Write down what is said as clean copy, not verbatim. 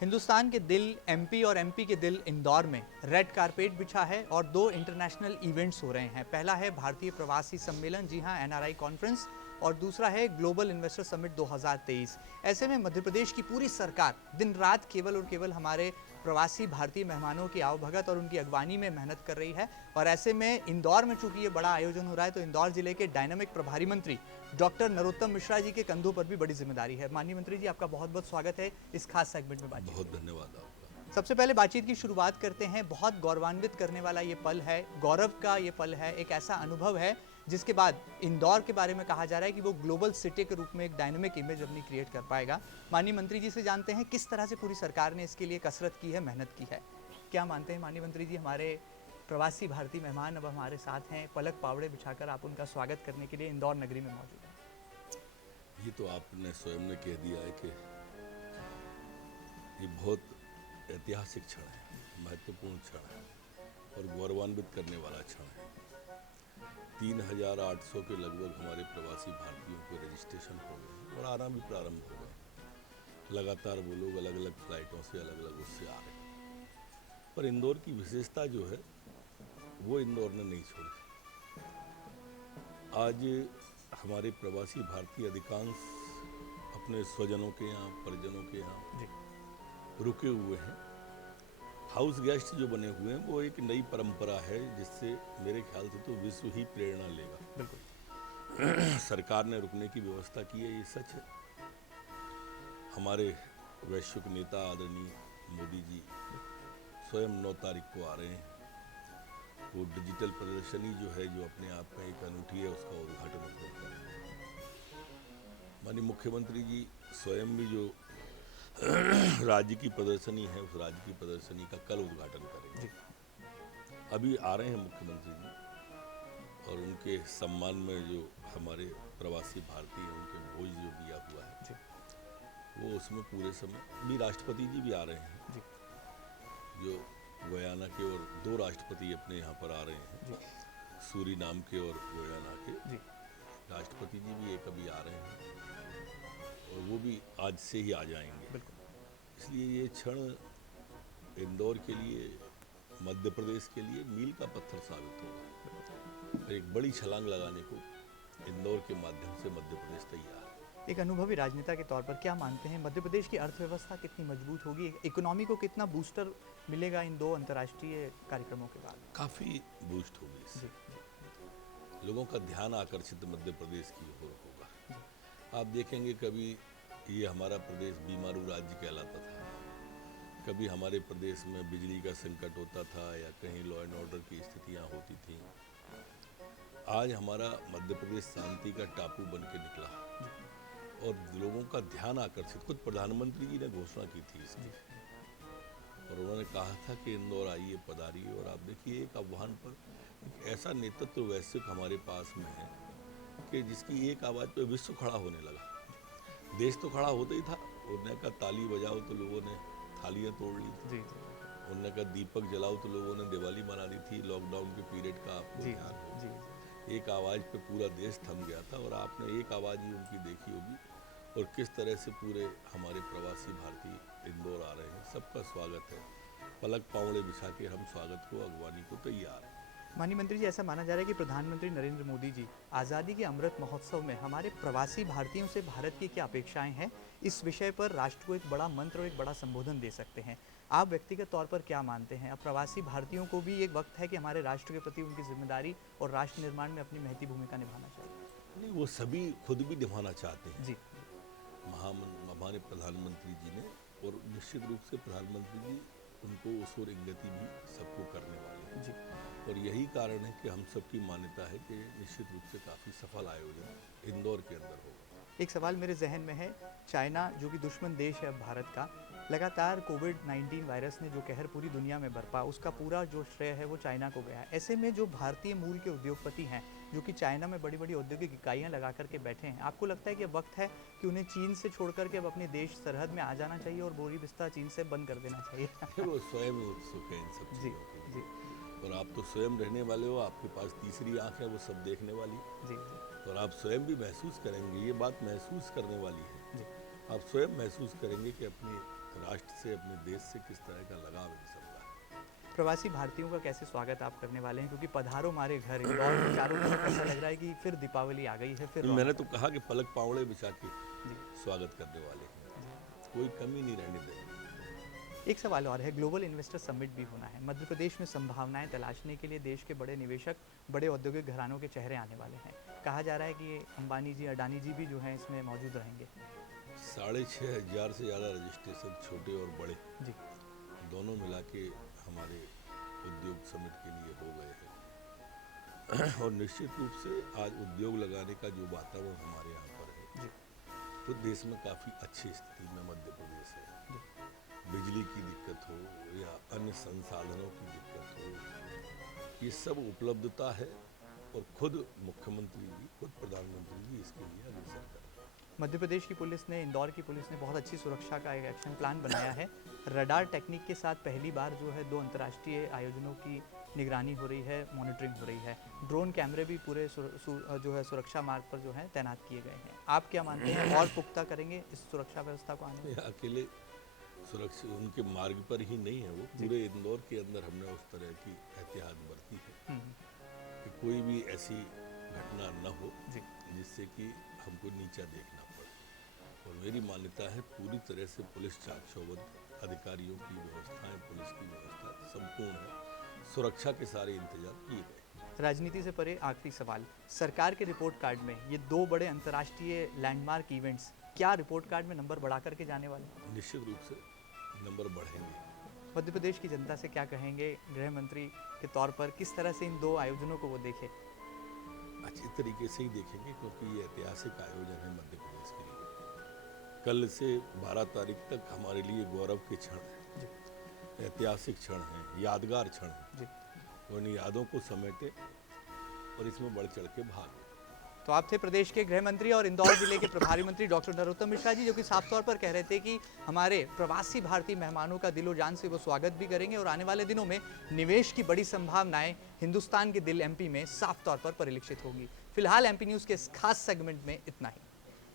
हिंदुस्तान के दिल एमपी और एमपी के दिल इंदौर में रेड कारपेट बिछा है और दो इंटरनेशनल इवेंट्स हो रहे हैं। पहला है भारतीय प्रवासी सम्मेलन, जी हां, एनआरआई कॉन्फ्रेंस, और दूसरा है ग्लोबल इन्वेस्टर समिट 2023। ऐसे में मध्य प्रदेश की पूरी सरकार दिन रात केवल और केवल हमारे प्रवासी भारतीय मेहमानों की आवभगत और उनकी अगवानी में मेहनत कर रही है। और ऐसे में इंदौर में चूंकि ये बड़ा आयोजन हो रहा है, तो इंदौर जिले के डायनामिक प्रभारी मंत्री डॉक्टर नरोत्तम मिश्रा जी के कंधों पर भी बड़ी जिम्मेदारी है। माननीय मंत्री जी, आपका बहुत बहुत स्वागत है इस खास सेगमेंट में बातचीत। बहुत धन्यवाद आपका। सबसे पहले बातचीत की शुरुआत करते हैं। बहुत गौरवान्वित करने वाला ये पल है, गौरव का ये पल है, एक ऐसा अनुभव है जिसके बाद इंदौर के बारे में कहा जा रहा है कि वो ग्लोबल सिटी के रूप में एक डायनामिक इमेज अपनी क्रिएट कर पाएगा। माननीय मंत्री जी से जानते हैं किस तरह से पूरी सरकार ने इसके लिए कसरत की है, मेहनत की है। क्या मानते हैं माननीय मंत्री जी, हमारे प्रवासी भारतीय मेहमान अब हमारे साथ हैं, पलक पावड़े बिछाकर आप उनका स्वागत करने के लिए इंदौर नगरी में मौजूद हैं। ये तो आपने स्वयं ने कह दिया है कि ये बहुत ऐतिहासिक क्षण है, महत्वपूर्ण क्षण है और गौरवान्वित करने वाला क्षण है। 3,800 के लगभग हमारे प्रवासी भारतीयों को रजिस्ट्रेशन हो गए और आना भी प्रारंभ हो गए। लगातार वो लोग अलग अलग फ्लाइटों से, अलग अलग उससे आ रहे हैं। पर इंदौर की विशेषता जो है वो इंदौर ने नहीं छोड़ी। आज हमारे प्रवासी भारतीय अधिकांश अपने स्वजनों के यहाँ, परिजनों के यहाँ रुके हुए हैं। हाउस गेस्ट जो बने हुए हैं वो एक नई परंपरा है जिससे मेरे ख्याल से तो विश्व ही प्रेरणा लेगा। बिल्कुल। सरकार ने रुकने की व्यवस्था की है, ये सच है। हमारे वैश्विक नेता आदरणीय मोदी जी स्वयं 9 तारीख को आ रहे हैं। वो डिजिटल प्रदर्शनी जो है, जो अपने आप में एक अनूठी है, उसका उद्घाटन होगा। माननीय मुख्यमंत्री जी स्वयं भी जो राज्य की प्रदर्शनी है, उस राज्य की प्रदर्शनी का कल उद्घाटन करेंगे। अभी आ रहे हैं मुख्यमंत्री जी और उनके सम्मान में जो हमारे प्रवासी भारतीय हैं उनके भोज जो दिया हुआ है वो उसमें पूरे समय भी राष्ट्रपति जी भी आ रहे हैं। जो गयाना के और 2 राष्ट्रपति अपने यहाँ पर आ रहे हैं, सूरीनाम के और गयाना के राष्ट्रपति जी भी एक अभी आ रहे हैं और वो भी आज से ही आ जाएंगे। इसलिए ये क्षण इंदौर के लिए, मध्य प्रदेश के लिए मील का पत्थर साबित होगा। एक बड़ी छलांग लगाने को इंदौर के माध्यम से मध्य प्रदेश तैयार है। एक अनुभवी राजनेता के तौर पर क्या मानते हैं, मध्य प्रदेश की अर्थव्यवस्था कितनी मजबूत होगी, इकोनॉमी को कितना बूस्टर मिलेगा इन 2 अंतर्राष्ट्रीय कार्यक्रमों के बाद? काफ़ी बूस्ट होगी इससे। लोगों का ध्यान आकर्षित मध्य प्रदेश की ओर होगा। आप देखेंगे कभी ये हमारा प्रदेश बीमारू राज्य कहलाता था, कभी हमारे प्रदेश में बिजली का संकट होता था या कहीं लॉ एंड ऑर्डर की स्थितियां होती थी। आज हमारा मध्य प्रदेश शांति का टापू बन के निकला और लोगों का ध्यान आकर्षित। खुद प्रधानमंत्री जी ने घोषणा की थी इसकी और उन्होंने कहा था कि इंदौर आइए, पधारिए। और आप देखिए एक आह्वान पर एक ऐसा नेतृत्व वैश्विक हमारे पास में है कि जिसकी एक आवाज़ पर विश्व खड़ा होने लगा। देश तो खड़ा होता ही था। उन्होंने कहा ताली बजाओ तो लोगों ने थालियाँ तोड़ ली थी। उन्होंने कहा दीपक जलाओ तो लोगों ने दिवाली मना ली थी। लॉकडाउन के पीरियड का आपको ध्यान हो, एक आवाज़ पे पूरा देश थम गया था और आपने एक आवाज़ ही उनकी देखी होगी और किस तरह से पूरे हमारे प्रवासी भारतीय इंदौर आ रहे हैं। सबका स्वागत है। पलक पावड़े बिछा के हम स्वागत को, अगवानी को तैयार हैं। माननीय मंत्री जी, ऐसा माना जा रहा है कि प्रधानमंत्री नरेंद्र मोदी जी आज़ादी के अमृत महोत्सव में हमारे प्रवासी भारतीयों से भारत की क्या अपेक्षाएं हैं, इस विषय पर राष्ट्र को एक बड़ा मंत्र और एक बड़ा संबोधन दे सकते हैं। आप व्यक्तिगत तौर पर क्या मानते हैं, अब प्रवासी भारतीयों को भी एक वक्त है कि हमारे राष्ट्र के प्रति उनकी जिम्मेदारी और राष्ट्र निर्माण में अपनी महती भूमिका निभाना चाहिए? नहीं, वो सभी खुद भी निभाना चाहते हैं जी। हमारे प्रधानमंत्री जी ने, और निश्चित रूप से प्रधानमंत्री जी उनको उस ओर इंगति भी सबको करने वाले हैं। जी। और यही कारण है कि हम सबकी मान्यता है कि निश्चित रूप से काफ़ी सफल आयोजन इंदौर के अंदर होगा। एक सवाल मेरे जहन में है, चाइना जो कि दुश्मन देश है भारत का, लगातार कोविड-19 वायरस ने जो कहर पूरी दुनिया में बरपा, उसका पूरा जो श्रेय है वो चाइना को गया है। ऐसे में जो भारतीय मूल के उद्योगपति हैं, जो कि चाइना में बड़ी बड़ी औद्योगिक इकाइयाँ लगा करके बैठे हैं, आपको लगता है कि अब वक्त है कि उन्हें चीन से छोड़ करके अब अपने देश सरहद में आ जाना चाहिए और बोरी बिस्तर चीन से बंद कर देना चाहिए? वो स्वयं उत्सुक है इन सब जी चीज़ों के लिए। जी और आप तो स्वयं रहने वाले हो, आपके पास तीसरी आंख है वो सब देखने वाली। जी। और आप स्वयं भी महसूस करेंगे, ये बात महसूस करने वाली है। जी। आप स्वयं महसूस करेंगे कि अपने राष्ट्र से, अपने देश से किस तरह का लगाव इन सबका है। प्रवासी भारतीयों का कैसे स्वागत आप करने वाले हैं, क्योंकि पधारो हमारे घर इंदौर में चारों तरफ ऐसा लग रहा है कि फिर दीपावली आ गई है, फिर मैंने रौनक तो कहा कि पलक पावड़े बिछा के जी। स्वागत करने वाले हैं, कोई कमी नहीं रहने देंगे। एक सवाल और है, ग्लोबल इन्वेस्टर समिट भी होना है, मध्य प्रदेश में संभावनाएं तलाशने के लिए देश के बड़े निवेशक, बड़े औद्योगिक घरानों के चेहरे आने वाले हैं। कहा जा रहा है कि अंबानी जी, अडानी जी भी जो हैं इसमें मौजूद रहेंगे। 6,500 से ज़्यादा रजिस्ट्रेशन छोटे और बड़े जी। दोनों मिला के हमारे उद्योग समिट के लिए हो गए हैं। और निश्चित रूप से आज उद्योग लगाने का जो वातावरण हमारे यहाँ पर है, जी। तो देश में काफ़ी अच्छी स्थिति में मध्य प्रदेश है। बिजली की दिक्कत हो या अन्य संसाधनों की दिक्कत हो, ये सब उपलब्धता है और खुद मुख्यमंत्री भी, खुद प्रधानमंत्री भी इसके लिए अग्रसर कर रहे हैं। मध्य प्रदेश की पुलिस ने, इंदौर की पुलिस ने बहुत अच्छी सुरक्षा का एक एक्शन प्लान बनाया है। रडार टेक्निक के साथ पहली बार जो है 2 अंतर्राष्ट्रीय आयोजनों की निगरानी हो रही है, मॉनिटरिंग हो रही है। ड्रोन कैमरे भी पूरे जो है सुरक्षा मार्ग पर जो है तैनात किए गए हैं। आप क्या मानते हैं, और पुख्ता करेंगे इस सुरक्षा व्यवस्था को आने में? अकेले सुरक्षा उनके मार्ग पर ही नहीं है, वो पूरे इंदौर के अंदर हमने उस तरह की एहतियात बरती है कि कोई भी ऐसी घटना न हो जिससे कि हमको नीचा देखना पड़े। और मेरी मान्यता है पूरी तरह से पुलिस चाक चौबंद, अधिकारियों की व्यवस्थाएं, पुलिस की व्यवस्था संपूर्ण है, सुरक्षा के सारे इंतजाम किए गए। राजनीति से परे आखिरी सवाल, सरकार के रिपोर्ट कार्ड में ये 2 बड़े अंतर्राष्ट्रीय लैंडमार्क इवेंट्स क्या रिपोर्ट कार्ड में नंबर बढ़ा करके जाने वाले हैं? निश्चित रूप से नंबर बढ़ेंगे। मध्य प्रदेश की जनता से क्या कहेंगे गृह मंत्री के तौर पर, किस तरह से इन 2 आयोजनों को वो देखे? अच्छी तरीके से ही देखेंगे, क्योंकि ये ऐतिहासिक आयोजन है मध्य प्रदेश के लिए। कल से 12 तारीख तक हमारे लिए गौरव के क्षण हैं, ऐतिहासिक क्षण हैं, यादगार क्षण हैं। तो इन यादों को समेटे और इसमें बढ़ चढ़ के भाग। तो आप थे प्रदेश के गृह मंत्री और इंदौर जिले के प्रभारी मंत्री डॉक्टर नरोत्तम मिश्रा जी, जो कि साफ तौर पर कह रहे थे कि हमारे प्रवासी भारतीय मेहमानों का दिलो जान से वो स्वागत भी करेंगे और आने वाले दिनों में निवेश की बड़ी संभावनाएं हिंदुस्तान के दिल एमपी में साफ तौर पर परिलक्षित होंगी। फिलहाल एमपी न्यूज़ के इस खास सेगमेंट में इतना ही।